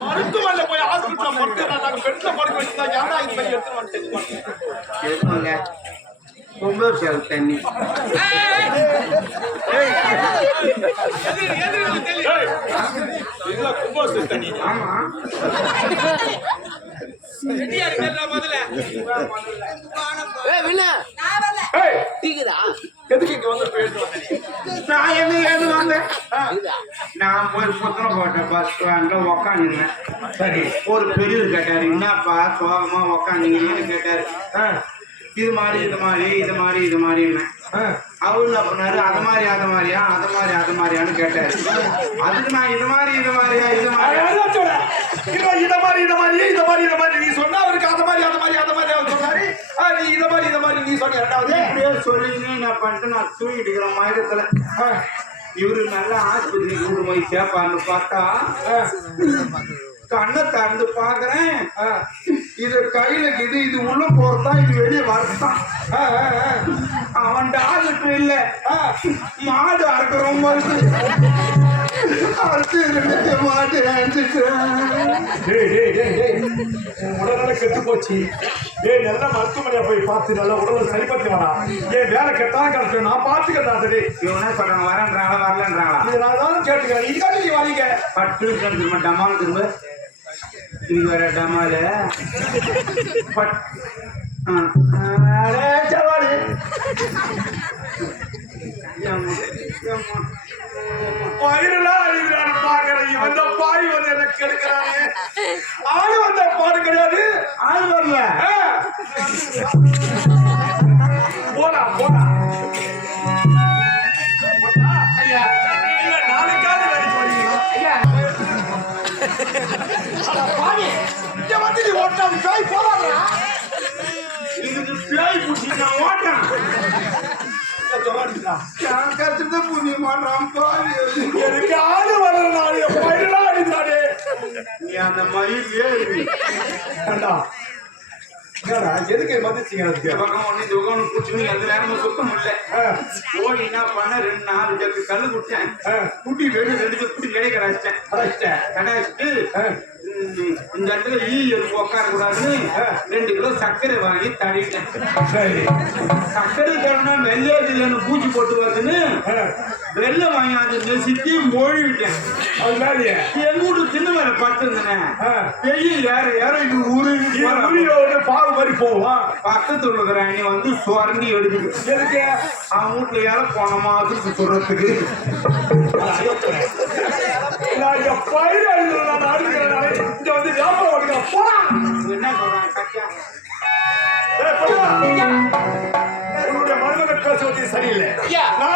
மருத்துவமனையில போய் ஹாஸ்பிட்டல்ல படுத்து நாங்க பெட்ல படுக்க வச்சிருந்தா ஏன்டா இந்த மாதிரி எடுத்து வந்துட்டீங்க எடுப்பாங்க ரொம்ப சார் தண்ணி. எதுக்கு இங்க வந்து நீ? நான் எது எது வந்தேன். நான் போய் புத்தனை போட்டேன் பஸ் ஸ்டாண்ட்ல உக்காந்துருந்தேன். சரி ஒரு பெரியவர் கேட்டாரு என்னப்பா சோகமா உக்காந்தீங்கன்னு கேட்டாரு. இது மாதிரி இது மாதிரி இது மாதிரி இது மாதிரின்னு. அவரு பண்ணாரு அது மாதிரி அது மாதிரியா அது மாதிரி அது மாதிரியான்னு கேட்டாரு. அதுக்கு நான் இது மாதிரி இது மாதிரியா இது. இவன் இத மாதிரி இத மாதிரி இத மாதிரி இத மாதிரி. நீ சொன்னா அவருக்கு அத மாதிரி அத மாதிரி அத மாதிரி அவர் சொன்னாரு. நீ இத மாதிரி இத மாதிரி நீ சொன்ன ரெண்டாவது இப்படியே சொல்லிங்க நான் பண்ணிட்டு நான் தூங்கிட்டு இருக்கிற மயக்கத்துல. இவரு நல்ல ஆஸ்பத்திரி கூட்டு போய் சேர்ப்பான்னு பார்த்தா கண்ணை திறந்து பாக்குறேன் இது கையில இது இது உள்ள போறதான் இது வெளியே வரதான் அவன் டாக்டர் இல்ல. ஆ, மாடு அறுக்கிறோம் அறுத்து ரெண்டு மாடு அறுத்துட்டேன். கெட்டு போச்சு. டேய் நல்ல மருத்துவமனையா போய் பார்த்து நல்ல உடலை சரிபடுத்தி வரா ஏன் வேலை கெட்டாலும் கிடக்கு நான் பார்த்துக்கிறேன் டேய் இவன் சொல்றாங்க வரேன்றாங்களா வரலன்றாங்களா? இது நான் தான் கேட்டுக்கிறேன். இதுக்காக நீ வரீங்க? பட்டு திரும்ப டமால் திரும்ப. இது வேற டமால. பட் ஏம்மா. பயிரெல்லாம் பார்க்கிறேன். இவன் பாய் வந்து என்ன கெடுக்கிறானே. ஆளு வந்த இங்க வந்து நீ ஓட்டாது, பேய் போடாதடா. இதுக்கு பேய் புடிச்சு நான் ஓட்டேன் எனக்கு ஆளு வர்ற நாள் என் பயிரெல்லாம் அழிவுறானே. நீ அந்த மயில் ஏறி எதுக்கு மதிச்சீங்க? இந்த பக்கம் ஒண்ணு இந்த பக்கம் ஒண்ணு குடிச்சுன்னு எந்த நேரமும் சுத்த முடியல ஆ. போய் என்ன பண்ண ரெண்டு நாலு ஜக்கு கல்லு குடிச்சேன். குட்டி வெடி ரெண்டு ஜக்கு குட்டி கிடைக்க கடாச்சிட்டேன். கடாச்சிட்டு இந்த இடத்துல ஈ எறும்பு உட்கார கூடாதுன்னு. ரெண்டு கிலோ சர்க்கரை வாங்கி தடிட்டேன் சரி சர்க்கரை தரணும்னா வெள்ளையாது இல்லைன்னு பூச்சி போட்டு வருதுன்னு. வெள்ளை வாங்கி அது நெசித்தி மொழிவிட்டேன் அது மேலேயே. எங்க வீட்டு சின்ன மேல படுத்துருந்தேன். வெயில் இது உருகி உரியோட பாவு மாதிரி போகும். பக்கத்துல இருக்கிற அணி வந்து சுரண்டி எடுக்குது எதுக்கு? அவன் வீட்டுல யார போனோமா அதுக்கு சொல்றதுக்கு நான் பயிர் சரியில்லை ஐயா. நான்